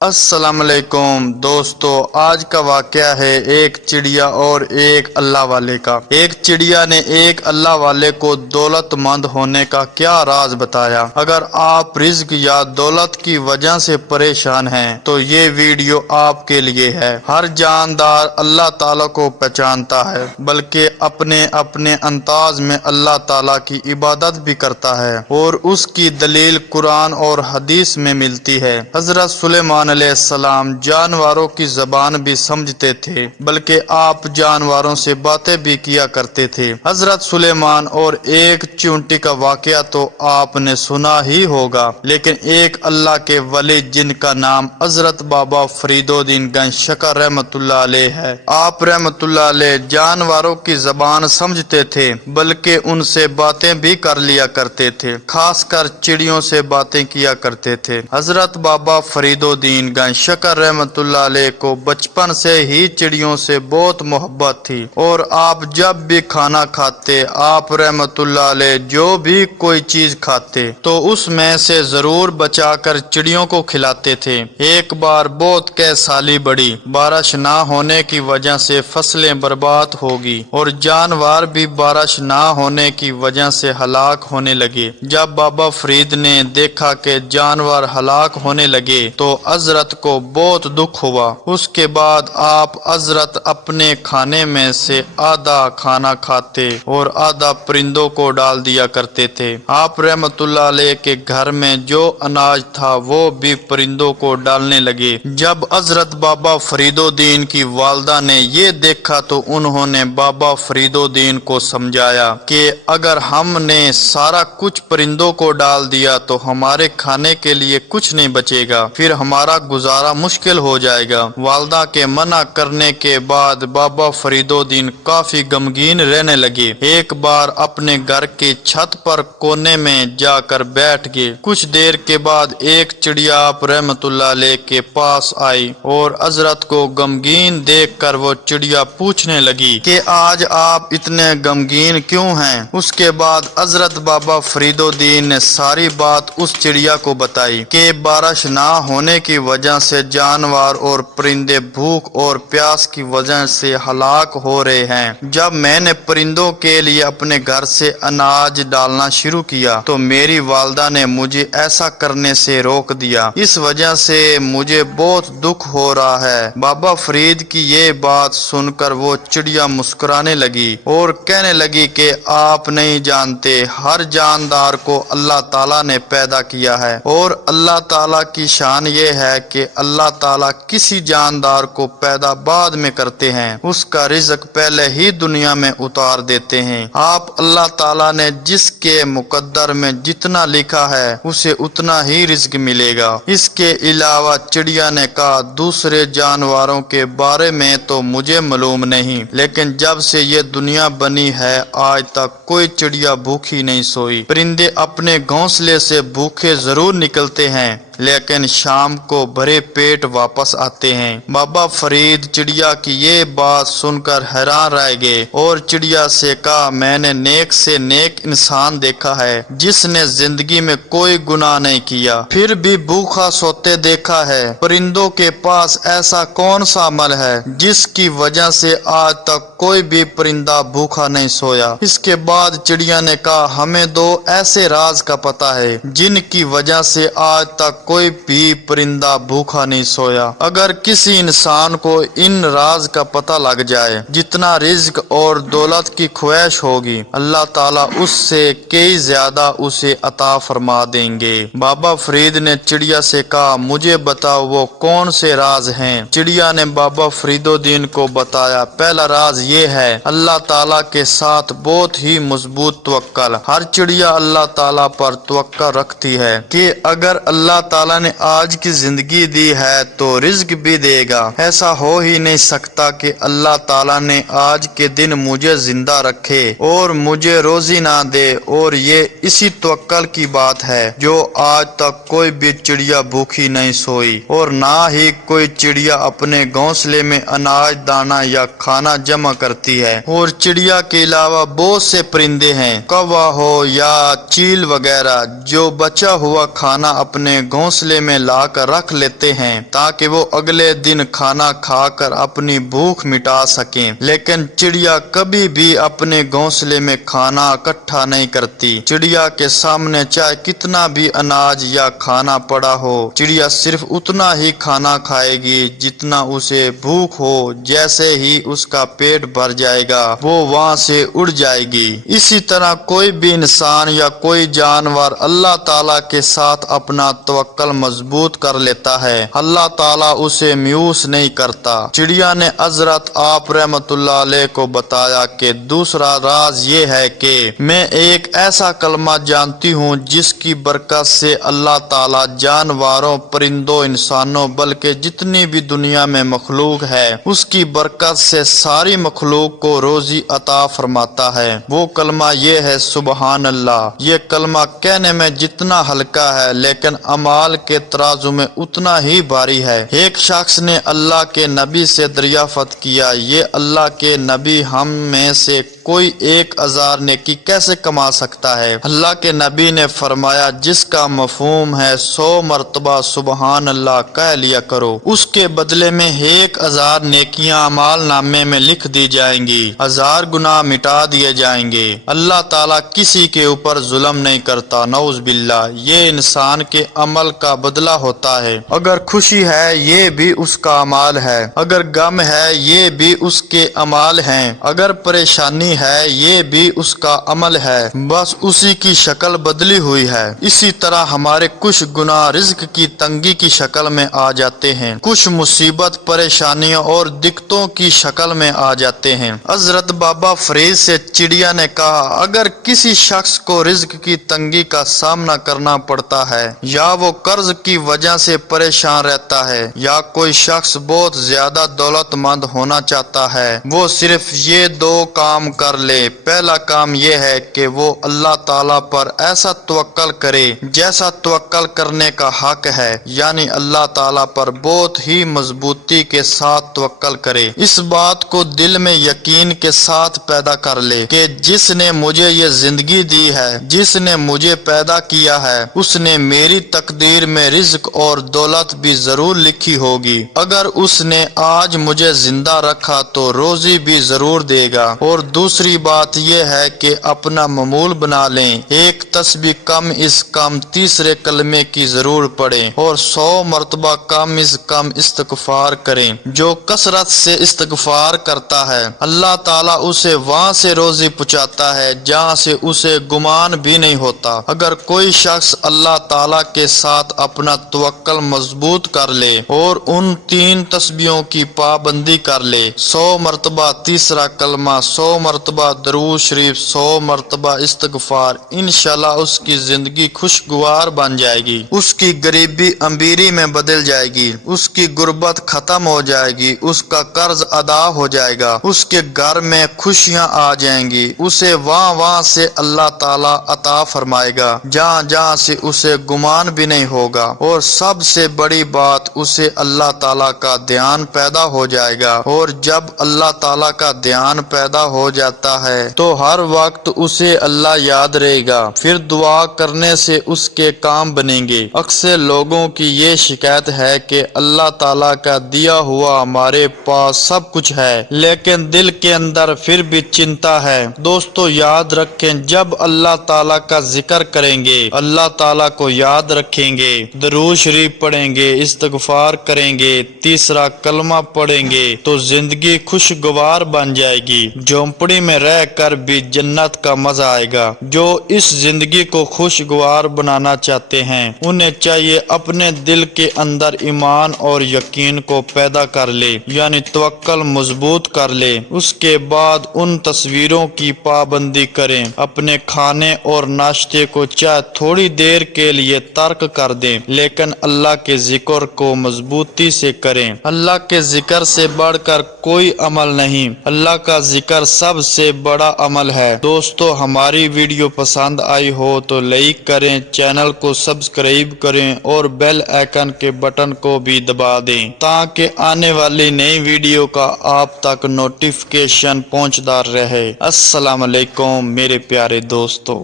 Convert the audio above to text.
السلام علیکم دوستو، آج کا واقعہ ہے ایک چڑیا اور ایک اللہ والے کا۔ ایک چڑیا نے ایک اللہ والے کو دولت مند ہونے کا کیا راز بتایا۔ اگر آپ رزق یا دولت کی وجہ سے پریشان ہیں تو یہ ویڈیو آپ کے لیے ہے۔ ہر جاندار اللہ تعالیٰ کو پہچانتا ہے، بلکہ اپنے اپنے انداز میں اللہ تعالیٰ کی عبادت بھی کرتا ہے، اور اس کی دلیل قرآن اور حدیث میں ملتی ہے۔ حضرت سلیمان علیہ السلام جانوروں کی زبان بھی سمجھتے تھے، بلکہ آپ جانوروں سے باتیں بھی کیا کرتے تھے۔ حضرت سلیمان اور ایک چونٹی کا واقعہ تو آپ نے سنا ہی ہوگا، لیکن ایک اللہ کے ولی جن کا نام حضرت بابا فرید الدین گنج شکر رحمۃ اللہ علیہ ہے، آپ رحمۃ اللہ علیہ جانوروں کی زبان سمجھتے تھے، بلکہ ان سے باتیں بھی کر لیا کرتے تھے، خاص کر چڑیوں سے باتیں کیا کرتے تھے۔ حضرت بابا فرید الدین گنج شکر رحمۃ اللہ علیہ کو بچپن سے ہی چڑیوں سے بہت محبت تھی، اور آپ جب بھی کھانا کھاتے، آپ رحمۃ اللہ علیہ جو بھی کوئی چیز کھاتے تو اس میں سے ضرور بچا کر چڑیوں کو کھلاتے تھے۔ ایک بار بہت سالی بڑی بارش نہ ہونے کی وجہ سے فصلیں برباد ہوگی، اور جانور بھی بارش نہ ہونے کی وجہ سے ہلاک ہونے لگے۔ جب بابا فرید نے دیکھا کہ جانور ہلاک ہونے لگے تو حضرت کو بہت دکھ ہوا۔ اس کے بعد آپ حضرت اپنے کھانے میں سے آدھا کھانا کھاتے اور آدھا پرندوں کو ڈال دیا کرتے تھے۔ آپ رحمت اللہ علیہ کے گھر میں جو اناج تھا وہ بھی پرندوں کو ڈالنے لگے۔ جب حضرت بابا فرید الدین کی والدہ نے یہ دیکھا تو انہوں نے بابا فرید الدین کو سمجھایا کہ اگر ہم نے سارا کچھ پرندوں کو ڈال دیا تو ہمارے کھانے کے لیے کچھ نہیں بچے گا، پھر ہمارا گزارا مشکل ہو جائے گا۔ والدہ کے منع کرنے کے بعد بابا فرید الدین کافی غمگین رہنے لگے۔ ایک بار اپنے گھر کی چھت پر کونے میں جا کر بیٹھ گئے۔ کچھ دیر کے بعد ایک چڑیا آپ رحمت اللہ علیہ کے پاس آئی، اور حضرت کو غمگین دیکھ کر وہ چڑیا پوچھنے لگی کہ آج آپ اتنے غمگین کیوں ہیں؟ اس کے بعد حضرت بابا فرید الدین نے ساری بات اس چڑیا کو بتائی کہ بارش نہ ہونے کی وجہ سے جانور اور پرندے بھوک اور پیاس کی وجہ سے ہلاک ہو رہے ہیں۔ جب میں نے پرندوں کے لیے اپنے گھر سے اناج ڈالنا شروع کیا تو میری والدہ نے مجھے ایسا کرنے سے روک دیا، اس وجہ سے مجھے بہت دکھ ہو رہا ہے۔ بابا فرید کی یہ بات سن کر وہ چڑیا مسکرانے لگی اور کہنے لگی کہ آپ نہیں جانتے، ہر جاندار کو اللہ تعالیٰ نے پیدا کیا ہے، اور اللہ تعالیٰ کی شان یہ ہے کہ اللہ تعالیٰ کسی جاندار کو پیدا بعد میں کرتے ہیں، اس کا رزق پہلے ہی دنیا میں اتار دیتے ہیں۔ آپ اللہ تعالیٰ نے جس کے مقدر میں جتنا لکھا ہے اسے اتنا ہی رزق ملے گا۔ اس کے علاوہ چڑیا نے کہا دوسرے جانوروں کے بارے میں تو مجھے معلوم نہیں، لیکن جب سے یہ دنیا بنی ہے آج تک کوئی چڑیا بھوکی نہیں سوئی۔ پرندے اپنے گھونسلے سے بھوکے ضرور نکلتے ہیں، لیکن شام کو بھرے پیٹ واپس آتے ہیں۔ بابا فرید چڑیا کی یہ بات سن کر حیران رہ گئے، اور چڑیا سے کہا میں نے نیک سے نیک انسان دیکھا ہے جس نے زندگی میں کوئی گناہ نہیں کیا، پھر بھی بھوکا سوتے دیکھا ہے۔ پرندوں کے پاس ایسا کون سا عمل ہے جس کی وجہ سے آج تک کوئی بھی پرندہ بھوکا نہیں سویا؟ اس کے بعد چڑیا نے کہا ہمیں دو ایسے راز کا پتہ ہے جن کی وجہ سے آج تک کوئی بھی پرندہ بھوکا نہیں سویا۔ اگر کسی انسان کو ان راز کا پتہ لگ جائے، جتنا رزق اور دولت کی خواہش ہوگی اللہ تعالیٰ اس سے کئی زیادہ اسے عطا فرما دیں گے۔ بابا فرید نے چڑیا سے کہا مجھے بتاؤ وہ کون سے راز ہیں؟ چڑیا نے بابا فرید الدین کو بتایا پہلا راز یہ ہے اللہ تعالیٰ کے ساتھ بہت ہی مضبوط توکل۔ ہر چڑیا اللہ تعالیٰ پر توکل رکھتی ہے کہ اگر اللہ تعالیٰ نے آج کی زندگی دی ہے تو رزق بھی دے گا۔ ایسا ہو ہی نہیں سکتا کہ اللہ تعالیٰ نے آج کے دن مجھے زندہ رکھے اور مجھے روزی نہ دے، اور یہ اسی توکل کی بات ہے جو آج تک کوئی بھی چڑیا بھوکی نہیں سوئی، اور نہ ہی کوئی چڑیا اپنے گھونسلے میں اناج دانا یا کھانا جمع کرتی ہے۔ اور چڑیا کے علاوہ بہت سے پرندے ہیں، کوا ہو یا چیل وغیرہ، جو بچا ہوا کھانا اپنے घोंसले में लाकर रख लेते हैं ताकि वो अगले दिन खाना खाकर अपनी भूख मिटा सकें। लेकिन चिड़िया कभी भी अपने घोंसले में खाना इकट्ठा नहीं करती। चिड़िया के सामने चाहे कितना भी अनाज या खाना पड़ा हो, चिड़िया सिर्फ उतना ही खाना खाएगी जितना उसे भूख हो। जैसे ही उसका पेट भर जाएगा वो वहां से उड़ जाएगी। इसी तरह कोई भी इंसान या कोई जानवर अल्लाह ताला के साथ अपना तवक्कल मजबूत कर लेता है। अल्लाह ताला उसे मायूस नहीं करता। चिड़िया ने हजरत आप रहमतुल्लाह अलैह को बताया कि दूसरा राज ये है कि मैं एक ऐसा कलमा जानती हूँ जिसकी बरकत से अल्लाह ताला जानवरों, परिंदों, इंसानों बल्कि जितनी भी दुनिया में मखलूक है उसकी बरकत से सारी मखलूक को रोजी अता फरमाता है। वो कलमा ये है सुबहान अल्लाह। ये कलमा कहने में जितना हल्का है लेकिन अमाल के तराजू में उतना ही भारी है। एक शख्स ने अल्लाह के नबी से दरियाफ्त किया, ये अल्लाह के नबी, हम में से कोई 1000 नेकी कैसे कमा सकता है? अल्लाह के नबी ने फरमाया, जिसका मफहूम है 100 मरतबा सुबहान अल्लाह कह लिया करो, उसके बदले में 1000 नेकियां अमाल नामे में लिख दी जाएंगी, 1000 गुनाह मिटा दिए जाएंगे। अल्लाह ताला किसी के ऊपर जुल्म नहीं करता, नऊज बिल्ला। ये इंसान के अमल का बदला होता है। अगर खुशी है ये भी उसका अमाल है, अगर गम है ये भी उसके अमाल हैं, अगर परेशानी है ये भी उसका अमल है, बस उसी की शक्ल बदली हुई है। इसी तरह हमारे कुछ गुनाह रिज्क की तंगी की शक्ल में आ जाते हैं, कुछ मुसीबत, परेशानियों और दिक्कतों की शक्ल में आ जाते हैं। हजरत बाबा फरीद से चिड़िया ने कहा, अगर किसी शख्स को रिज्क की तंगी का सामना करना पड़ता है या वो कर्ज की वजह से परेशान रहता है या कोई शख्स बहुत ज्यादा दौलतमंद होना चाहता है, वो सिर्फ ये 2 काम कर ले। पहला काम ये है कि वो अल्लाह ताला पर ऐसा तवक्कल करे जैसा तवक्कल करने का हक है, यानी अल्लाह ताला पर बहुत ही मजबूती के साथ तवक्कल करे। इस बात को दिल में यकीन के साथ पैदा कर ले कि जिसने मुझे ये जिंदगी दी है, जिसने मुझे पैदा किया है, उसने मेरी तकदीर में रिज्क और दौलत भी जरूर लिखी होगी। अगर उसने आज मुझे जिंदा रखा तो रोजी भी जरूर देगा। और दूसरी बात यह है कि अपना मामूल बना लें, एक तस्बीह कम इस कम तीसरे कलमे की जरूर पढ़ें और 100 मरतबा कम इस कम इस्तगफार करें। जो कसरत से इस्तगफार करता है अल्लाह ताला उसे वहां से रोजी पहुंचाता है जहां से उसे गुमान भी नहीं होता। अगर कोई शख्स अल्लाह ताला के साथ अपना तवक्कल मजबूत कर ले और उन 3 तस्बीहों की पाबंदी कर ले, 100 मरतबा तीसरा कलमा, 100 मरतबा दरूद शरीफ, 100 मरतबा इस्तगफार, इंशाल्लाह उसकी जिंदगी खुशगवार बन जाएगी। उसकी गरीबी अमीरी में बदल जाएगी, उसकी गुर्बत खत्म हो जाएगी, उसका कर्ज अदा हो जाएगा, उसके घर में खुशियां आ जाएंगी, उसे वहां से अल्लाह ताला अता फरमाएगा जहां जहां से उसे गुमान भी नहीं होगा। और सबसे बड़ी बात, उसे अल्लाह ताला का ध्यान पैदा हो जाएगा। और जब अल्लाह ताला का ध्यान पैदा हो जाता है तो हर वक्त उसे अल्लाह याद रहेगा, फिर दुआ करने से उसके काम बनेंगे। अक्सर लोगों की ये शिकायत है कि अल्लाह ताला का दिया हुआ हमारे पास सब कुछ है लेकिन दिल के अंदर फिर भी चिंता है। दोस्तों याद रखें, जब अल्लाह ताला का जिक्र करेंगे, अल्लाह ताला को याद रखेंगे, दरूद शरीफ पढ़ेंगे, इस्तगफार करेंगे, तीसरा कलमा पढ़ेंगे तो जिंदगी खुशगवार बन जाएगी। झोंपड़ी में रह कर भी जन्नत का मजा आएगा। जो इस जिंदगी को खुशगवार बनाना चाहते हैं उन्हें चाहिए अपने दिल के अंदर ईमान और यकीन को पैदा कर ले, यानी तवक्कल मजबूत कर ले। उसके बाद उन तस्वीरों की पाबंदी करें, अपने खाने और नाश्ते को चाहे थोड़ी देर के लिए तर्क कर दें लेकिन अल्लाह के जिक्र को मजबूती से करें। अल्लाह के जिक्र से बढ़कर कोई अमल नहीं, अल्लाह का जिक्र सबसे बड़ा अमल है। दोस्तों हमारी वीडियो पसंद आई हो तो लाइक करें, चैनल को सब्सक्राइब करें और बेल आइकन के बटन को भी दबा दें ताकि आने वाली नई वीडियो का आप तक नोटिफिकेशन पहुंचता रहे। अस्सलाम वालेकुम मेरे प्यारे दोस्तों।